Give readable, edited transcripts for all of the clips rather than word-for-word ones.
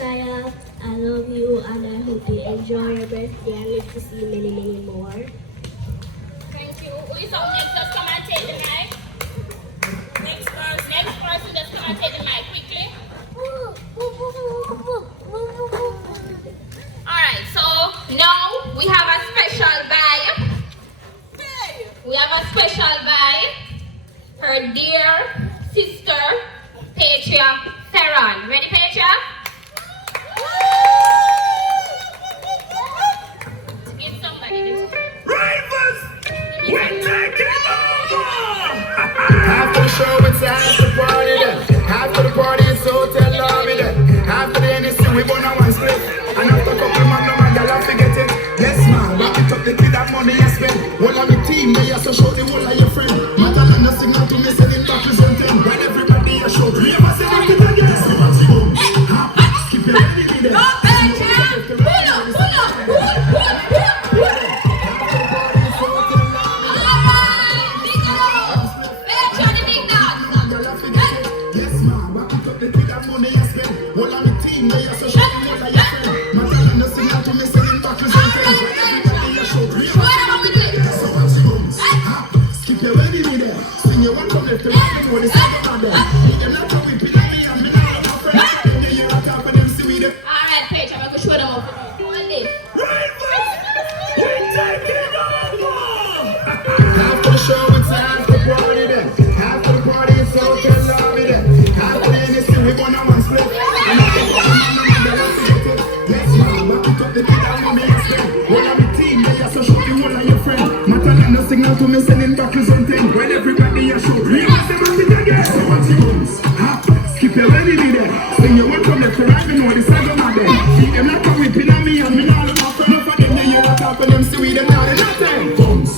Shyah, I love you and I hope you enjoy your birthday and live to see many, many more. Thank you. Who is up next? Just come and take the mic. Next person, just come and take the mic quickly. Alright, so now we have a special vibe. We have a special vibe. Her dear sister, Shyah Fearon. Ready, Shyah? Give somebody this. Rivals, we're taking over! After the show, it's after the party then. After the party, it's hotel lobby then. After the NSC, we gonna one split. And after a couple man, no man, y'all forget it. Yes, man, back it up, the kid that money you spend. All of the team, they are so short, the whole of your friend. Matter and no signal to me, send him to present them. When everybody is short, we ever say it again. So what's it going? Keep your ready with it. Alright, Paige, I'm going to show them up. Hold this. After the show, it's after the party then. After the party, it's hotel lobby then. After the NSC, we gonna one split. And after the yes, man, back it up, the kid that money you spend. All of the team, they are so short, the whole of your friend. Matter and no signal to me, sending back presenting. When everybody is short, we must have it again. So what's it goes? Skip your ready with it. Sing your welcome left to right, we know the second of them. Keep them like a whipping on me and me all of my friend. Enough of them, they hear what happen, them see we them now, they're nothing. Bones,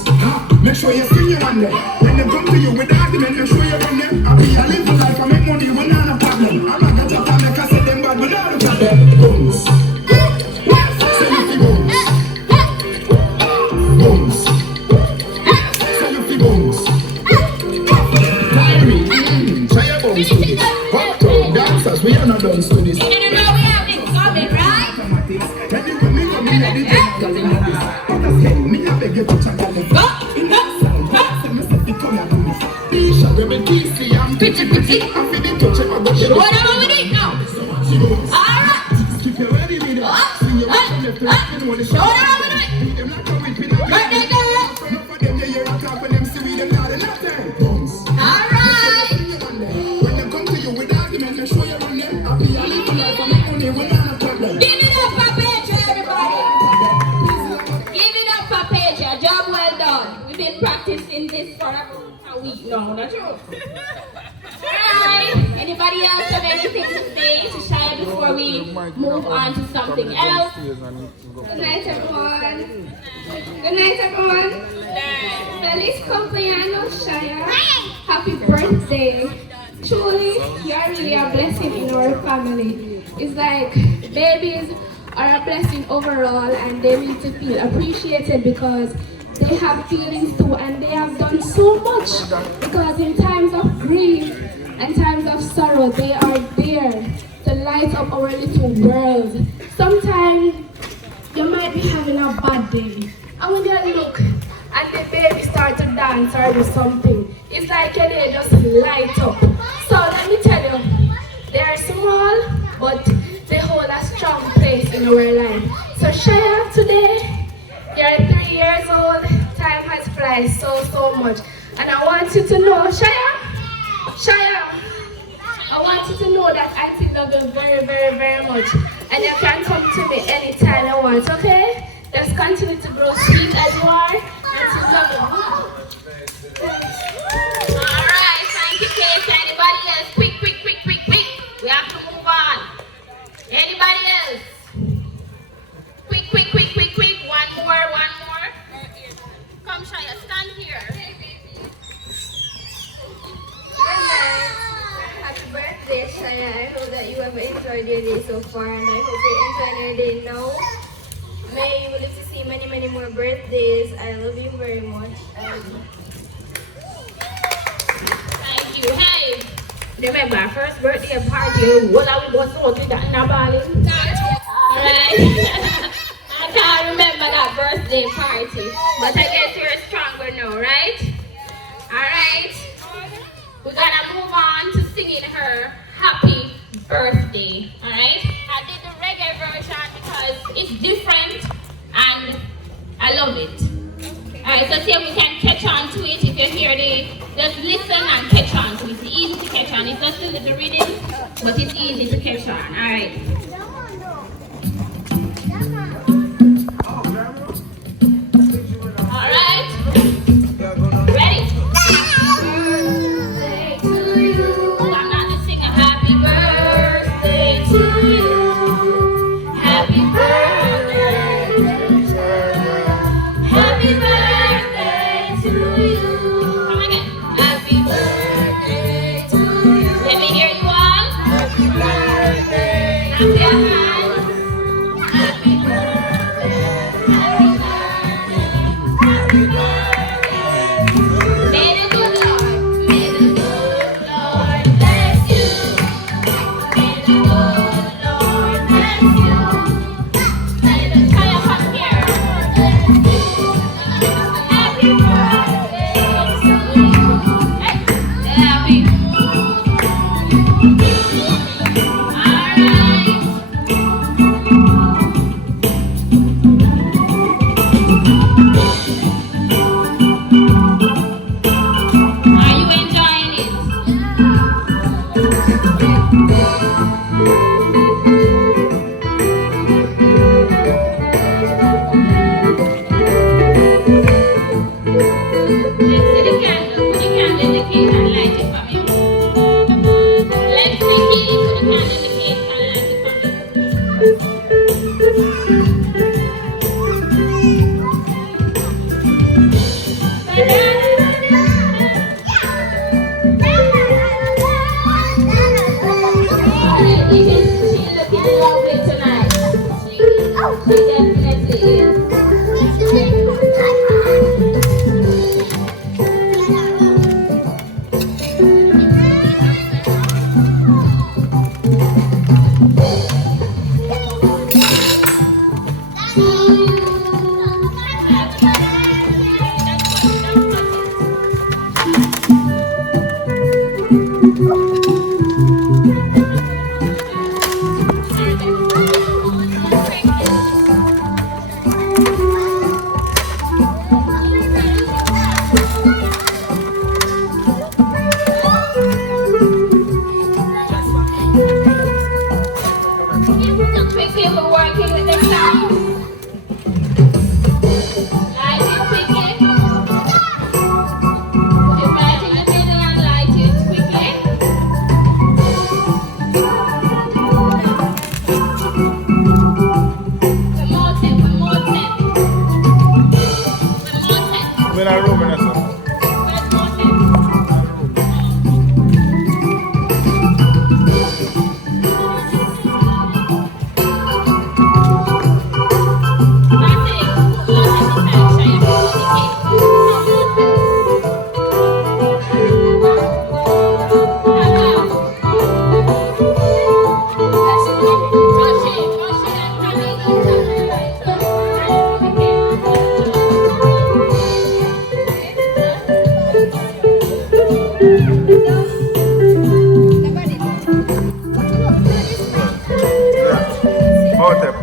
make sure you sing your one day. When they come to you with argument, make sure you run them. I be a little life, I make money, we're not a problem. I'm not gonna talk, make I say them bad, we're not a problem. Bones, say you fi bones. Bones, say you fi bones. Diary, try your bones to this. Hot dog dancers, we are not done to this. You don't know we have this coming, right? Anyway, me come in at the top, girl in this. But I say, me a beg you to check out the fuck. In that sound, say me say the come and do this. Tisha, we be TC, I'm pretty. I'm feeling touch it, I go show. What am I with it now? Alright. Keep you ready with it. Sing your welcome left to right, you know the show. What am I with it? Beat them like a whipping up. Birthday girl. Enough of them, they hear a talk, and them see we them now, they're nothing. Bones. Alright. When they come to you with argument, make sure you run them. I be a little life, I make money, we're not a problem. Give it up for Pedro, everybody. Give it up for Pedro. Job well done. We've been practicing this for a week now. That's true. Alright. Anybody else have anything to say to Shyah before we move on to something else? Good night, everyone. Good night, everyone. Feliz cumpleaños, Shyah. Happy birthday. Truly, you are really a blessing in our family. It's like babies are a blessing overall and they need to feel appreciated because they have feelings too and they have done so much because in times of grief and times of sorrow, they are there to light up our little world. Sometimes you might be having a bad day and when you look and the baby start to dance or do something, it's like your day just light up. So let me tell you, they are small, but they hold a strong place in our life. So Shyah, today, you're 3 years old, time has flies so much. And I want you to know, Shyah, I want you to know that I still love you very much. And you can come to me anytime you want, okay? Just continue to grow sweet as you are, and to love you. Alright, thank you, Kate. Anybody else? Quick. We have to move on. Anybody else? Quick. One more. Come, Shyah, stand here. Happy birthday, Shyah. I hope that you have enjoyed your day so far, and I hope you're enjoying your day now. May you live to see many more birthdays. I love you very much. Thank you. Hey, Remember, our first birthday party, what are we going to do that in a ball? Alright. I can't remember that birthday party. But I guess you're stronger now, right? Alright. We're gonna move on to singing her happy birthday. Alright? I did the reggae version because it's different and I love it. Alright, so see if we can catch on to it. If you hear just listen and catch on to it. It's easy to catch on. It's not still the rhythm, but it's easy to catch on. Alright. Alright. Ready? Birthday to you. I'm not just singing happy birthday to you. Happy birthday, happy birthday to you. Come again. Happy birthday to you. Let me hear you all. Happy birthday. Clap your hands. Happy birthday. Happy birthday. Happy birthday. May the good Lord bless you. May the good Lord bless you. May the Shyah come here. Happy birthday to you. Hey, happy. Alright. Are you enjoying it? Let's see the candle. Put the candle in the cake and light it for me. Let's take it. Put the candle in the cake and light it for me. She's looking lovely tonight. She definitely is. Quickly, we're working with the sound. Light it quickly. Put it right in the middle and light it quickly. One more step, one more step. One more step. We're not room in that song. One more step. Mountain.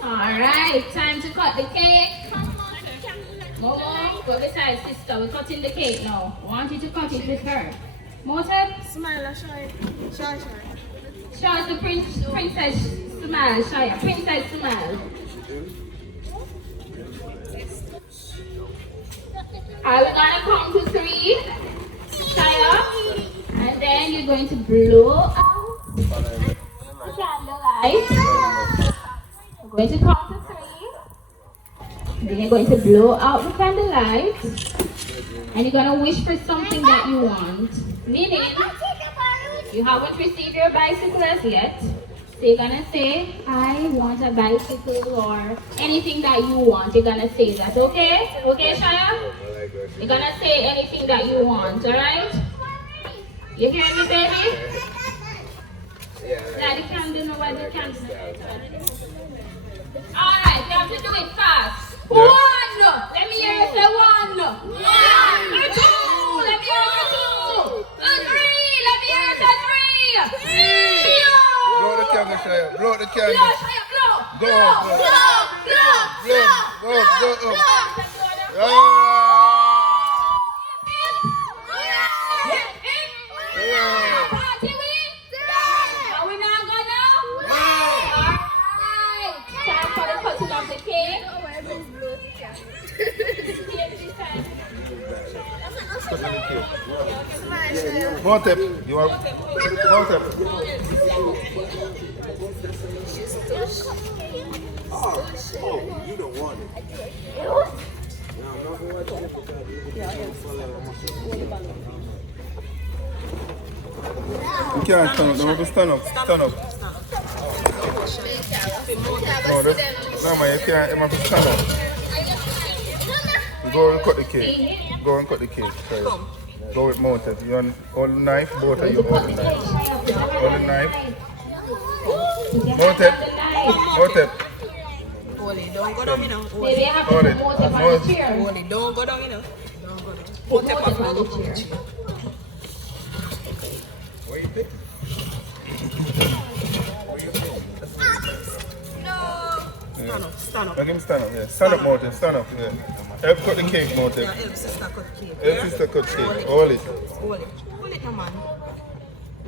Alright, time to cut the cake. Momo, go beside sister. We're cutting the cake now. I want you to cut it with her. Motor? Smile, shy. Show us the princess smile, Shyah. Princess smile. We're gonna count to 3, Shyah, and then you're going to blow out the candlelight. We're going to count to 3. Then you're going to blow out the candlelight. And you're going to wish for something that you want. Meaning, you haven't received your bicycle as yet. So you're going to say, I want a bicycle or anything that you want. You're going to say that, okay? Okay, Shyah? You're going to say anything that you want, alright? You hear me, baby? Light the candle, nobody the candle. Alright, you have to do it fast. Yeah. One! Let me hear you say one. Two! Let me hear you say two. Three! Let me hear you say three. Blow the candle, Shyah. Blow the Blow, candle. Shyah, blow. Go, Blow, go. blow, blow, Go. Ah. Party win? Are we not gonna? Alright. Time for the cutting of the cake. Montep, you want Montep? You don't want it. You can't stand up. Don't have to stand up. Stand up. No, that's no man. You can't. You have to stand up. Go and cut the cake. Go and cut the cake. Sorry. Go with Montep. You want hold the knife. Both of you hold the knife. Hold the knife. Montep. Montep. Holy, don't go down, you know. Maybe I have to Hold put it. more tip on the chair. Holy, don't go down, you know. Don't go down. Put more tip on the chair. What you think? Stand up. Let him stand up. Yeah. Stand up, Montep. Stand up. Yeah. Help cut the cake, Montep. Yeah, help sister cut cake. Help sister cut cake. Hold it. Hold it. Hold it, man.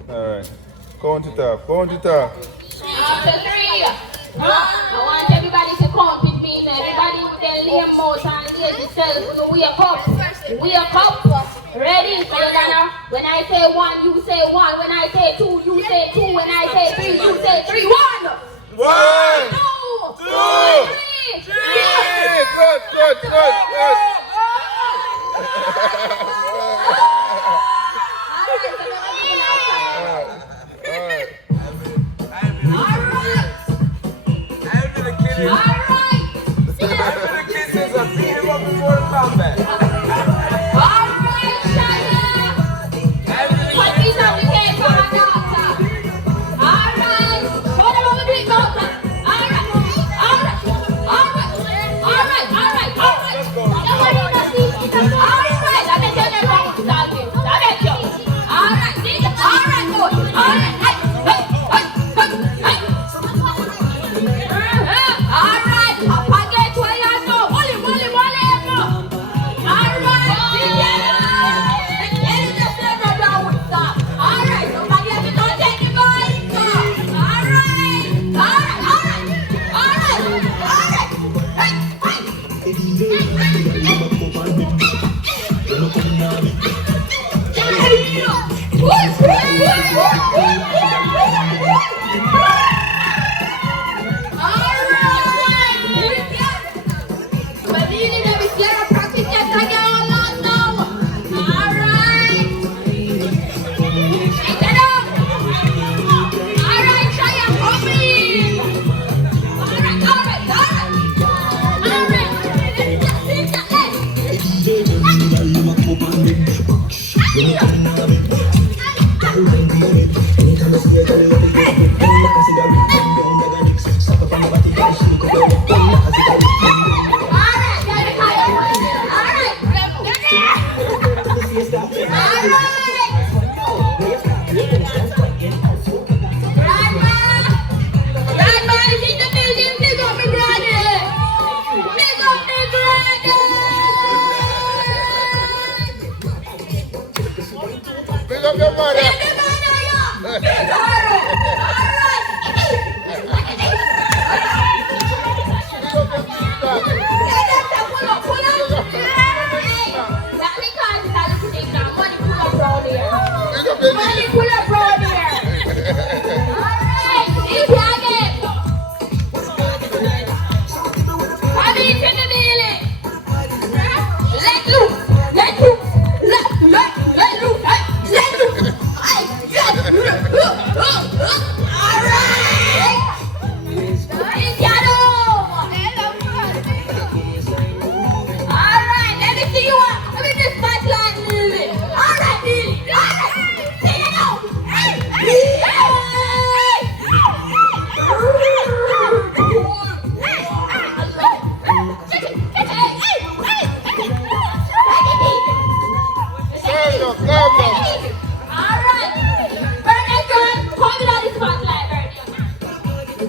Alright. Count it off. Count it off. After three. I want everybody to count with me. Everybody with their lame mouth and lazy self. Wake up. Wake up. Ready? So you're gonna, when I say one, you say one. When I say two, you say two. When I say three, you say three. One. 1, 2, 3. Cut. Alright,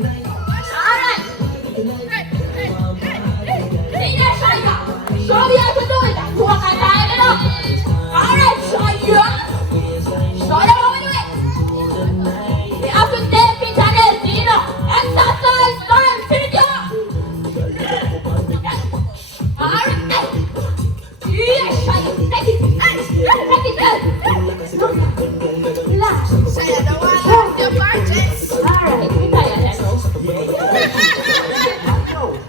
Alright. See that, Shyah? Show me how to do it. You want to line it up. Alright, Shyah. Show them how we do it. We have to take it and else, you know. Exercise time, finish up. Alright. Yeah, Shyah. Take it. Take it. Relax. Shyah, don't want your purchase. Alright, we tired now.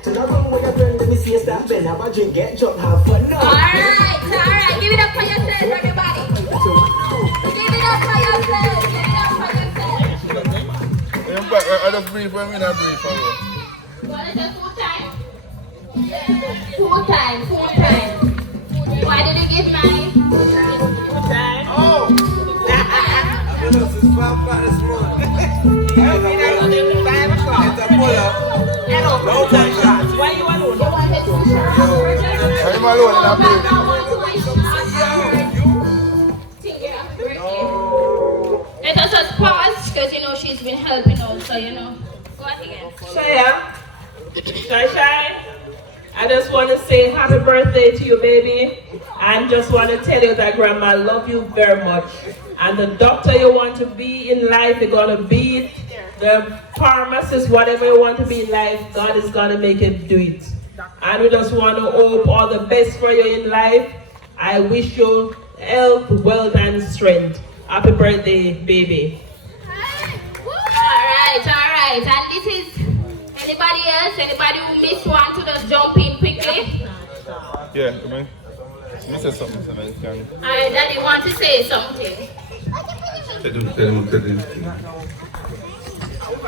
To the room where your friend let me see a step in. Have a drink, get drunk, have fun now. Alright. Give it up for yourself, everybody. Give it up for yourself. Give it up for yourself. I just brief when I brief. You want to say full time? Full time. Why did you give mine? Oh! This is 5 o'clock this morning. It's a pull-up. No one shots. Why you alone? You want me to shout? I'm alone in a brief. Let us just pause because you know she's been helping out, so you know. Go ahead again. Shyah, Shy, I just want to say happy birthday to you, baby. And just want to tell you that Grandma love you very much. And the doctor you want to be in life, you're going to be it. The pharmacist, whatever you want to be in life, God is going to make you do it. And we just want to hope all the best for you in life. I wish you health, wealth, and strength. Happy birthday, baby. Alright. And this is anybody else? Anybody who missed one to just jump in quickly? Yeah, I mean, you said something tonight, can you? Alright, Daddy want to say something.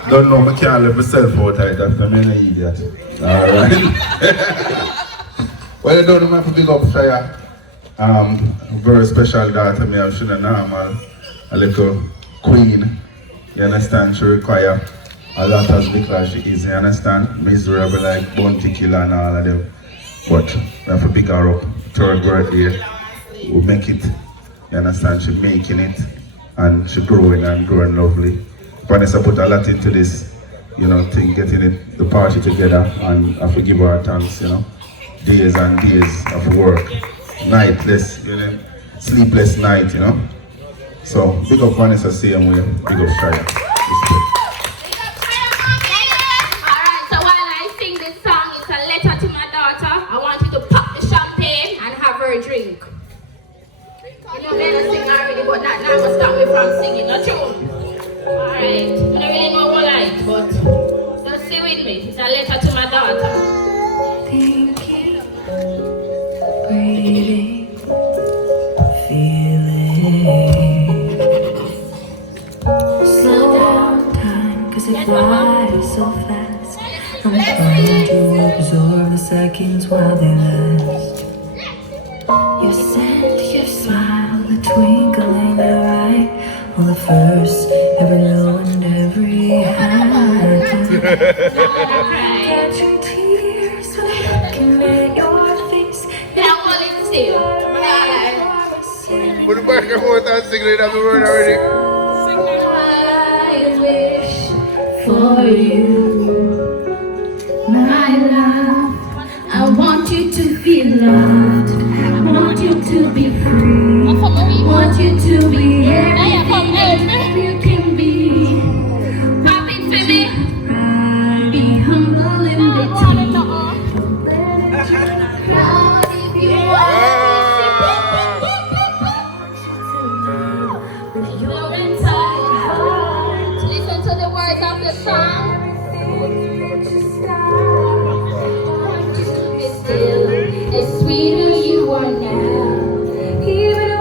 Don't know, I can't let myself out like that, I'm an idiot. Alright. Well, I don't know if I big up Shyah. Very special daughter, me have a normal, a little queen. You understand? She require a lot as because she is, you understand? Miserable like Bounty Killer and all of them. But we have to pick her up. 3rd birthday, we make it. You understand? She making it and she growing lovely. Vanessa put a lot into this, you know, thing, getting it, the party together, and I have to give her thanks, you know. Days and days of work, nightless, you know, sleepless night, you know. So big up Vanessa same way, big up Shyah. Alright, so while I sing this song, it's a letter to my daughter. I want you to pop the champagne and have her a drink. You know, men are sing already, but that now will stop me from singing, not true? Alright, I don't really know what I like, but just stay with me. It's a letter to my daughter. Thinking, breathing, feeling. Slow down time, cause it flies so fast. I'm trying to absorb the seconds while they last. Your scent, your smile, the twinkle in your eye. All the first, every low and every high. Catching tears when looking at your face. Yeah, well, it's still. Put it back and forth and sing it every word already. I wish for you, my love. I want you to feel loved. I want you to be free. I want you to be everything you can be. Pop it for me. Be humble in between. Proud if you want with your entire heart. Listen to the words of the song. Still, as sweet as you are now, even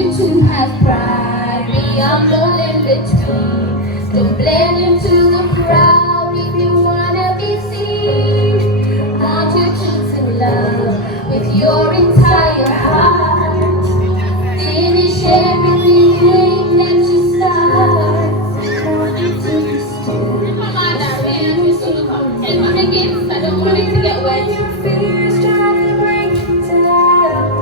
you to have pride, be humble in between. Don't blend into the crowd if you wanna be seen. Want you to love with your entire heart. Finish everything great that you start. Want you to be still. Come on, Darren, you still come. Take on the gifts, I don't want it to get wet. Your fears try to break you down.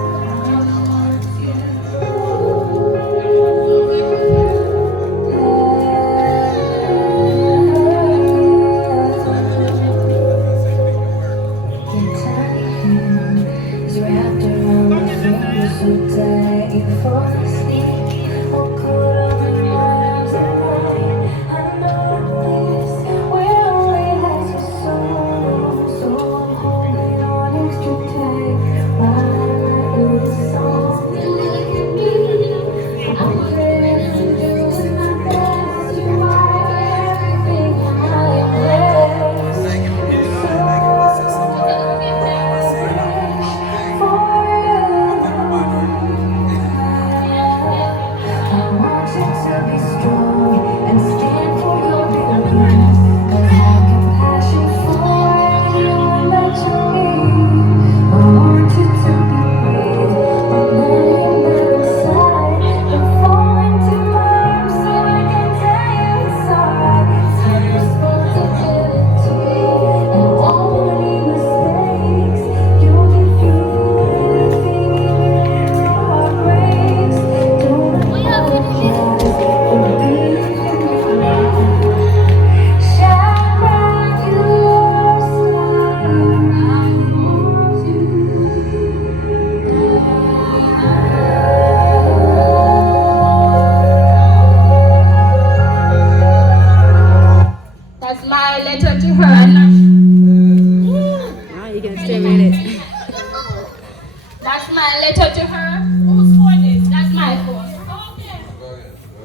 Is wrapped around my fingers so tight you fall asleep. All caught up in my arms at night. I know this will only last for so long, so I'm holding on extra tight while I write you this song. You look at me, I'm ready to do my best. You are everything I am blessed. I want you to be strong and stand for your beliefs, and have compassion for anyone that you need. I want you to be brave and learning that inside, and fall into my arms so I can tell you it's alright. Take responsibility and own any mistakes. You'll get through anything even if your heart breaks. Don't apologize for being human. Shine bright, your smile. That's my letter to her. I'm Now you can stay with it. That's my letter to her. Whose phone is? That's my phone.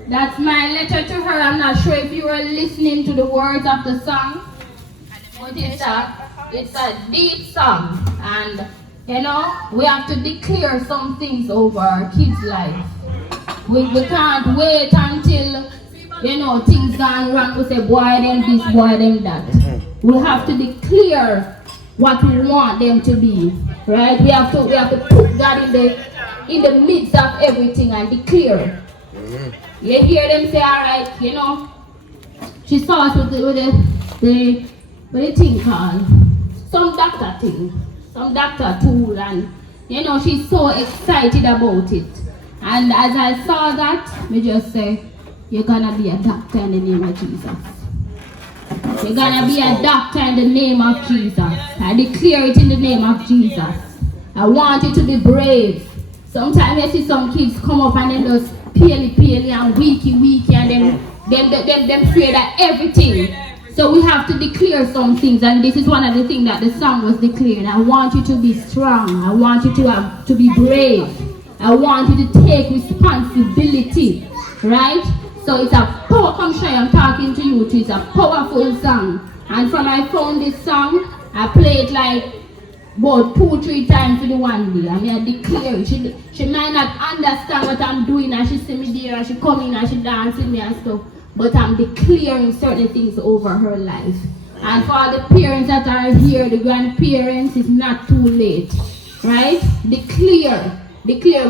That's my letter to her. I'm not sure if you were listening to the words of the song, but it's a deep song, and you know we have to declare some things over our kids' life. We can't wait until things gone wrong. We say boy them this, boy them that. We have to declare what we want them to be, right? We have to put God in the midst of everything and declare. You hear them say, all right, she saw us with the thing called some doctor tool, and she's so excited about it. And as I saw that, me just say, you're gonna be a doctor in the name of Jesus. You're gonna be a doctor in the name of Jesus. I declare it in the name of Jesus. I want you to be brave. Sometimes you see some kids come up and then just peely and weaky and them afraid of everything. So we have to declare some things, and this is one of the things that the song was declaring. I want you to be strong. I want you to be brave. I want you to take responsibility, right? So it's a power. Come Shyah, I'm talking to you too. It's a powerful song. And from I found this song, I play it like about 2-3 times in the one day. I mean, I declare it. She might not understand what I'm doing, and she see me there, and she come in and she dance with me and stuff. But I'm declaring certain things over her life. And for the parents that are here, the grandparents, it's not too late, right? Declare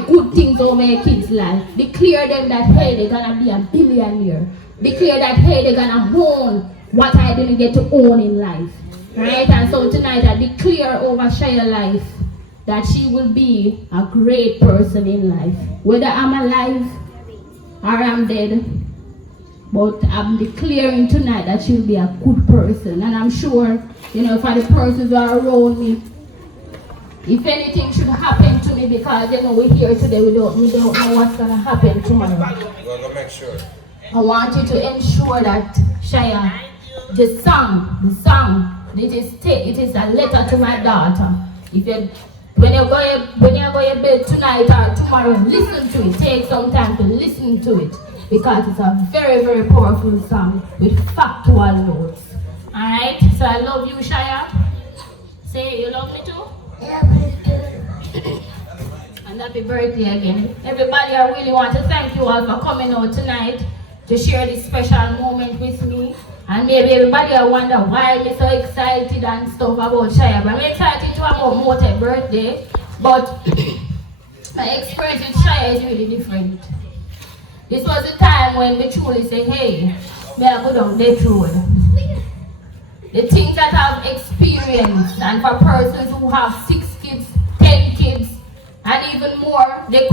good things over your kids' life. Declare them that, hey, they're gonna be a billionaire. Declare that, hey, they're gonna own what I didn't get to own in life. Right? And so tonight I declare over Shyah's life that she will be a great person in life. Whether I'm alive or I'm dead. But I'm declaring tonight that she'll be a good person. And I'm sure, for the persons who are around me, if anything should happen to me, because we're here today, we don't know what's gonna happen tomorrow. We're gonna make sure. I want you to ensure that Shyah, the song, it is a letter to my daughter. When you go to bed tonight or tomorrow, listen to it. Take some time to listen to it, because it's a very, very powerful song with factual notes. Alright, so I love you, Shyah. Say you love me too? I And happy birthday again. Everybody, I really want to thank you all for coming out tonight to share this special moment with me. And maybe everybody I wonder why I'm so excited and stuff about Shyah. But I'm excited to about Mote's birthday. But my experience with Shyah is really different. This was the time when we truly say, hey, may I go down that road. The things that I've experienced, and for persons who have 6 kids, 10 kids, and even more, they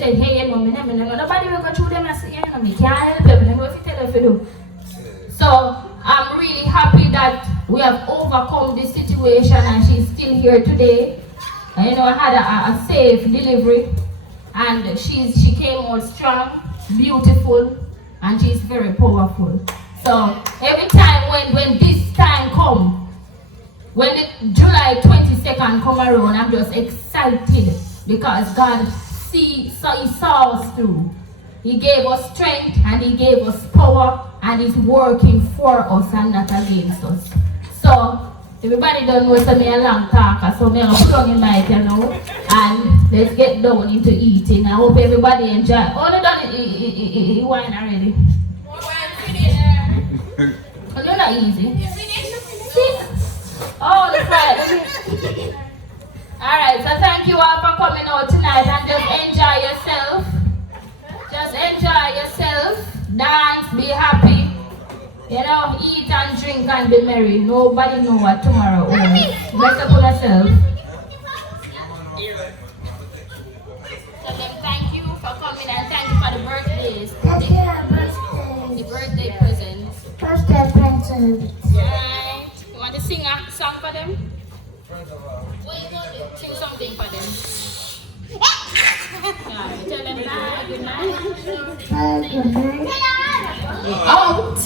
said, hey, nobody will go through them and say, we can't help them, I know if you tell them if you do. So I'm really happy that we have overcome this situation and she's still here today. And I had a safe delivery and she came out strong, beautiful, and she's very powerful. So every time when this time come, when the July 22nd come around, I'm just excited because God he saw us through. He gave us strength and he gave us power and he's working for us and not against us. So everybody don't know so me a long talker, so me a plug in my and let's get down into eating. I hope everybody enjoy. Oh, no, done it wine already. Oh, you're not easy. Oh, that's right. Alright, so thank you all for coming out tonight and just enjoy yourself. Just enjoy yourself. Dance, be happy. Eat and drink and be merry. Nobody know what tomorrow holds. Rest upon yourself. So then thank you for coming and thank you for the birthdays. The birthday presents. Birthday present. Right. You want to sing a song for them? What you want to do? Sing something for them. Tell them bye, good night. Bye, good night. Out.